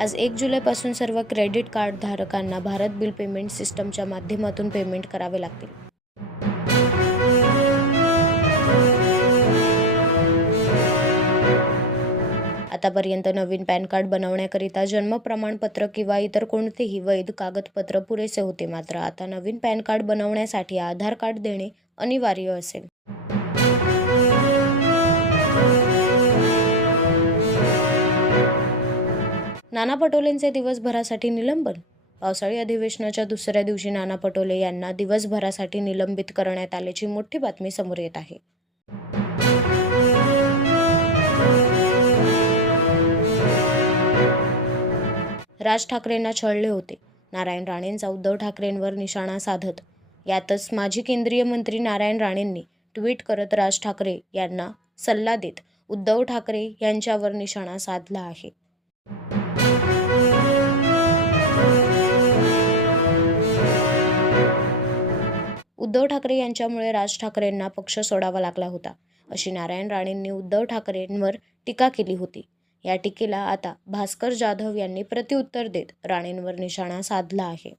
आज एक जुलैपासून सर्व क्रेडिट कार्ड धारकांना भारत बिल पेमेंट सिस्टमच्या माध्यमातून पेमेंट करावे लागतील. आतापर्यंत नवीन पॅन कार्ड बनवण्याकरिता जन्म प्रमाणपत्र किंवा इतर कोणतेही वैध कागदपत्र पुरेसे होते मात्र आता नवीन पॅन कार्ड बनवण्यासाठी आधार कार्ड देणे अनिवार्य असेल. नाना पटोलेंचे दिवसभरासाठी निलंबन? पावसाळी अधिवेशनाच्या दुसऱ्या दिवशी नाना पटोले यांना दिवसभरासाठी निलंबित करण्यात आल्याची मोठी बातमी समोर येत आहे. राज ठाकरेंना छळले होते. नारायण राणेंचा उद्धव ठाकरेंवर निशाणा साधत. यातच माजी केंद्रीय मंत्री नारायण राणेंनी ट्विट करत राज ठाकरे यांना सल्ला देत उद्धव ठाकरे यांच्यावर निशाणा साधला आहे. उद्धव ठाकरे यांच्यामुळे राज ठाकरेंना पक्ष सोडावा लागला होता अशी नारायण राणेंनी उद्धव ठाकरेंवर टीका केली होती. या टीकेला आता भास्कर जाधव यांनी प्रत्युत्तर देत राणेंवर निशाणा साधला आहे.